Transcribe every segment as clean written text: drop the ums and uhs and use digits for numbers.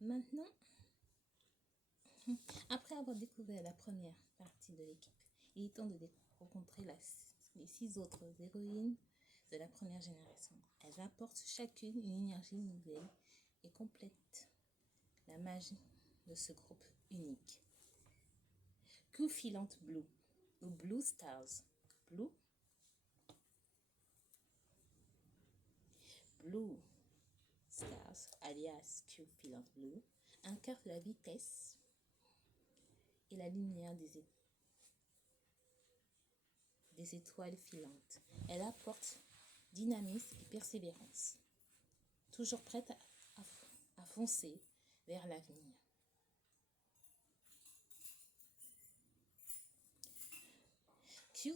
Maintenant, après avoir découvert la première partie de l'équipe, il est temps de rencontrer les 6 autres héroïnes de la première génération. Elles apportent chacune une énergie nouvelle et complètent la magie de ce groupe unique. Q-Filante Blue ou Blue Stars. Blue Stars, alias Q-Filante Blue, incarne la vitesse et la lumière des étoiles filantes. Elle apporte dynamisme et persévérance, toujours prête à foncer vers l'avenir. Q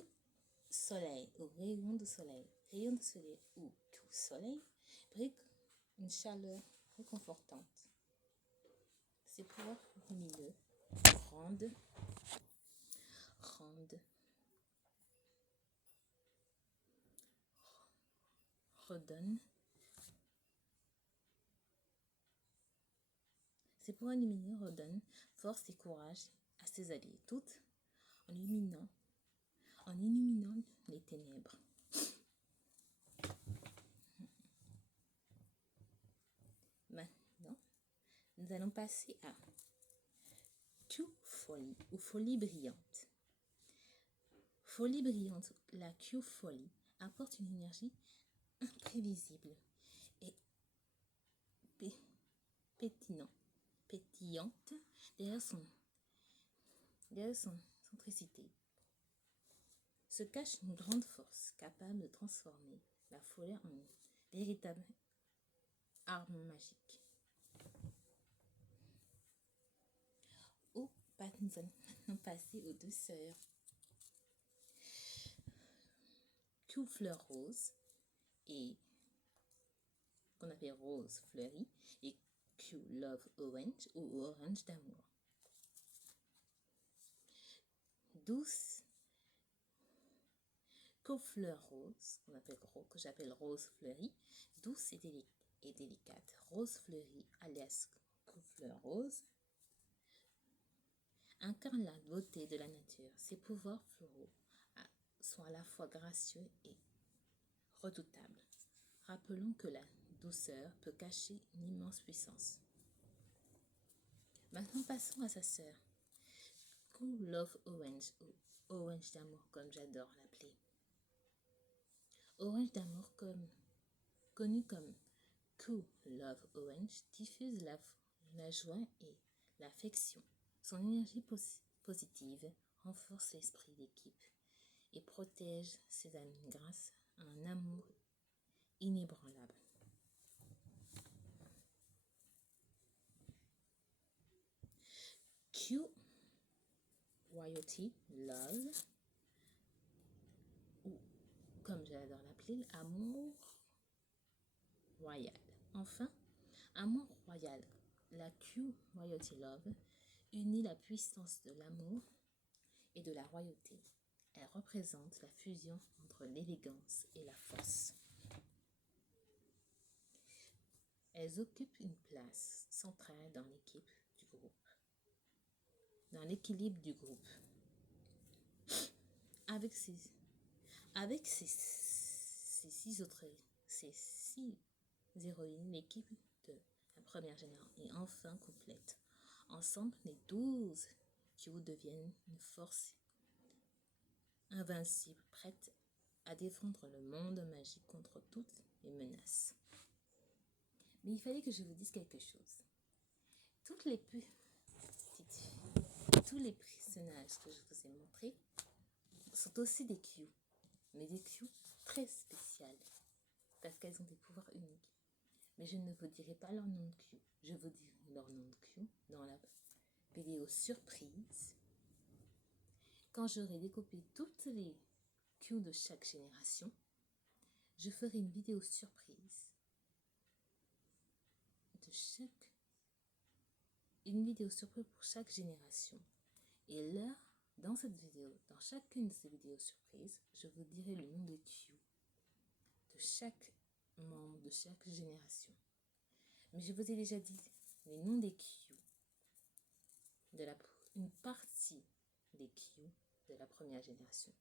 Soleil ou rayon de soleil. Rayon de soleil ou Q Soleil brille une chaleur réconfortante. Ses pouvoirs lumineux redonnent force et courage à ses alliés, tout en illuminant les ténèbres. Maintenant, nous allons passer à Q-Folie ou Folie brillante. Folie brillante, la Q-Folie apporte une énergie imprévisible et pétillante derrière son centricité. Se cache une grande force capable de transformer la folie en une véritable arme magique. Nous allons maintenant passer aux 2 sœurs. Q Fleur Rose, et qu'on appelle Rose Fleurie, et Q Love Orange ou Orange d'amour. Douce Q Fleur Rose, que j'appelle Rose Fleurie, douce et délicate. Rose Fleurie, alias Q Fleur Rose, incarne la beauté de la nature. Ses pouvoirs floraux sont à la fois gracieux et redoutables. Rappelons que la douceur peut cacher une immense puissance. Maintenant, passons à sa sœur, Q Love Orange ou Orange d'amour, comme j'adore l'appeler. Orange d'amour, connu comme Q Love Orange, diffuse la joie et l'affection. Son énergie positive renforce l'esprit d'équipe et protège ses amis grâce à un amour inébranlable. Q Royalty Love, ou comme j'adore l'appeler, amour royal. Enfin, amour royal, la Q Royalty Love unit la puissance de l'amour et de la royauté. Elle représente la fusion entre l'élégance et la force. Elles occupent une place centrale dans l'équilibre du groupe. Avec ces 6 héroïnes, l'équipe de la première génération est enfin complète. Ensemble, les 12 Q deviennent une force invincible, prête à défendre le monde magique contre toutes les menaces. Mais il fallait que je vous dise quelque chose. Tous les personnages que je vous ai montrés sont aussi des Q, mais des Q très spéciales, parce qu'elles ont des pouvoirs uniques. Mais je ne vous dirai pas leur nom de Q. Je vous dirai leur nom de Q dans la vidéo surprise. Quand j'aurai découpé toutes les Q de chaque génération, je ferai une vidéo surprise pour chaque génération. Et là, dans chacune de ces vidéos surprises, je vous dirai le nom de Q de chaque membre de chaque génération. Mais je vous ai déjà dit les noms des Q, une partie des Q de la première génération.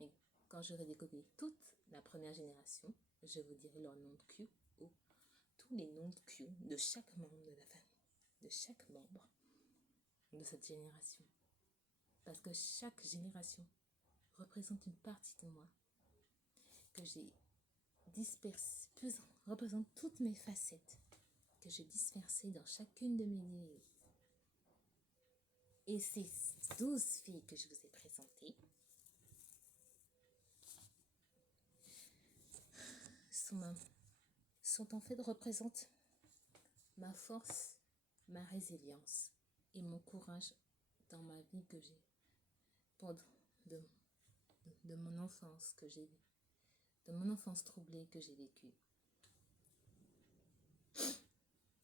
Mais quand j'aurai découpé toute la première génération, je vous dirai leur nom de Q ou tous les noms de Q de chaque membre de la famille, de chaque membre de cette génération. Parce que chaque génération représente une partie de moi que j'ai dispersée, représente toutes mes facettes que j'ai dispersées dans chacune de mes lignées. Et ces 12 filles que je vous ai présentées sont en fait représentent ma force, ma résilience et mon courage dans ma vie que j'ai de mon enfance de mon enfance troublée que j'ai vécue.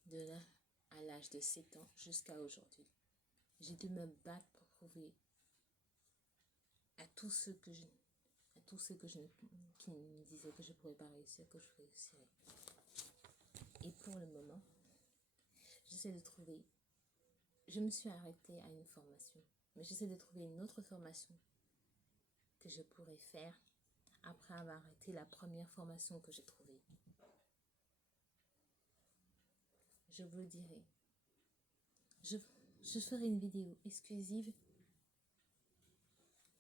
De là à l'âge de 7 ans jusqu'à aujourd'hui. J'ai dû me battre pour prouver à tous ceux qui me disaient que je ne pourrais pas réussir, que je réussirais. Et pour le moment, j'essaie de trouver. Je me suis arrêtée à une formation, mais j'essaie de trouver une autre formation que je pourrais faire après avoir arrêté la première formation que j'ai trouvée. Je vous le dirai. Je ferai une vidéo exclusive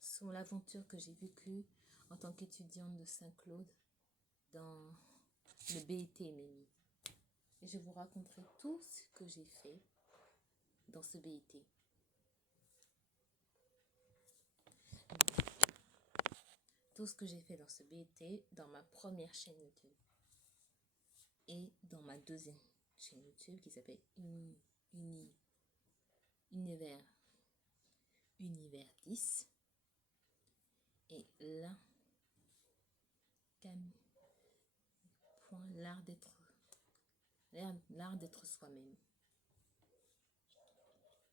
sur l'aventure que j'ai vécue en tant qu'étudiante de Saint-Claude dans le BET Mémy. Et je vous raconterai tout ce que j'ai fait dans ce BET. Tout ce que j'ai fait dans ce BET, dans ma première chaîne YouTube et dans ma deuxième chaîne YouTube qui s'appelle Univers 10. Et là, l'art d'être soi-même.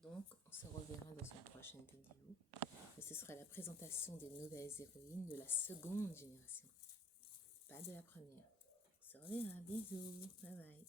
Donc, on se reverra dans une prochaine vidéo. Et ce sera la présentation des nouvelles héroïnes de la seconde génération. Pas de la première. On se reverra. Bisous. Bye bye.